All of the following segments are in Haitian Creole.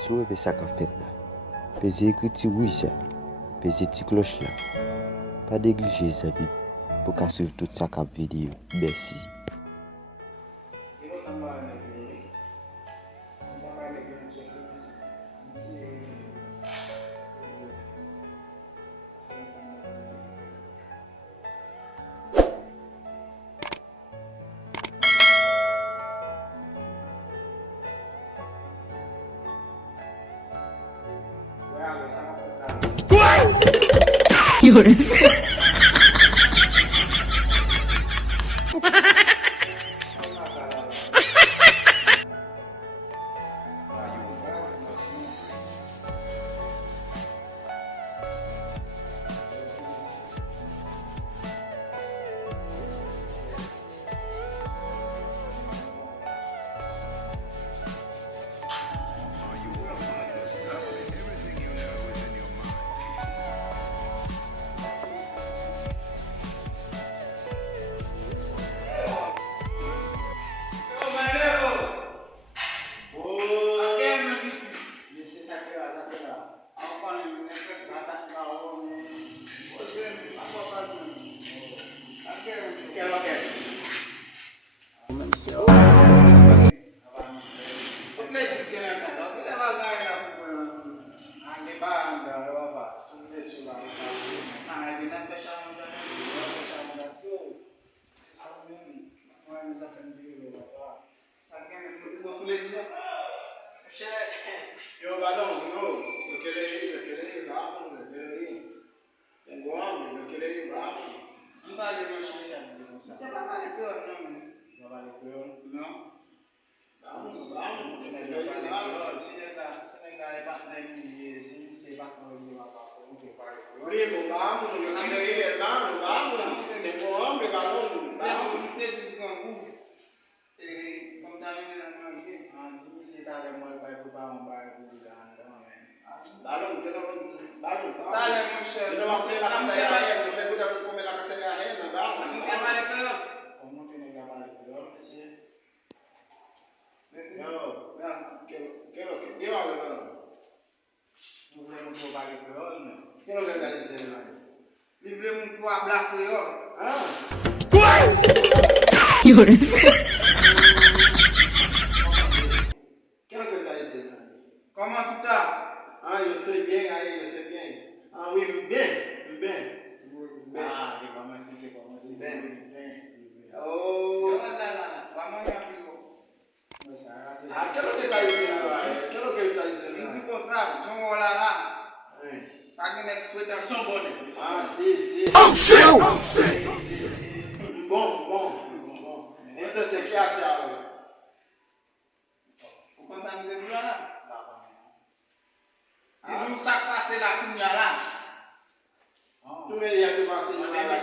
Sou wè sa ka fet la. Peze ekri ti rouge, peze ti cloche la. Pas négliger ça pour qu'à suivre tout ça cap vidéo. Merci. Llore. Yo, balão, eu queria ir lá, eu queria ir. Tem goma, eu queria ir lá. Não vai ser mais especial, você vai valer pior, não? Vai valer pior? Não. Vamos, se ainda é bastante, se você vai comer uma coisa, não tem para pior. Primo, vamos, eu queria ir, vamos, tem goma, balão, vamos. Você tem goma, como tá vendo na mão aqui? Se está de mal para preparar um bairro de grande, balão, dale mucho, no va a ser la casa de la gente, no me gusta comer la casa de la gente, vamos. ¿No tiene vale peor? ¿Cómo tiene que vale peor? Sí. No, quiero que Dios hable peor. No voulons pas parler peor, no. Quiero que te dice el año. Nous voulons pas hablar peor. Ah. Llore. Quiero que te dice el año. ¿Cómo tú estás? Ah, yo estoy bien ahí, yo estoy bien. Ah, oui, bien. Ah, que vamos a decir, bien. Oh. Vamos a ¿qué es lo que está diciendo ahí? ¿Qué es lo que está diciendo ahí? Tú sabes, yo voy a hablar. Para que me cuente son buenos. Ah, sí. Oh, shit! Sí. Bom. Entonces, ¿qué hace ahora? ¿Tú contando de Lula? Et nous, ça passe la commune là. Tu me dis que tu passes la commune là.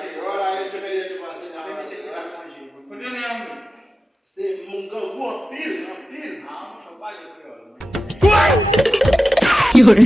Tu me dis que tu passes la commune là. C'est mon gars, en pile. Ah, je ne sais pas le créole. Llore.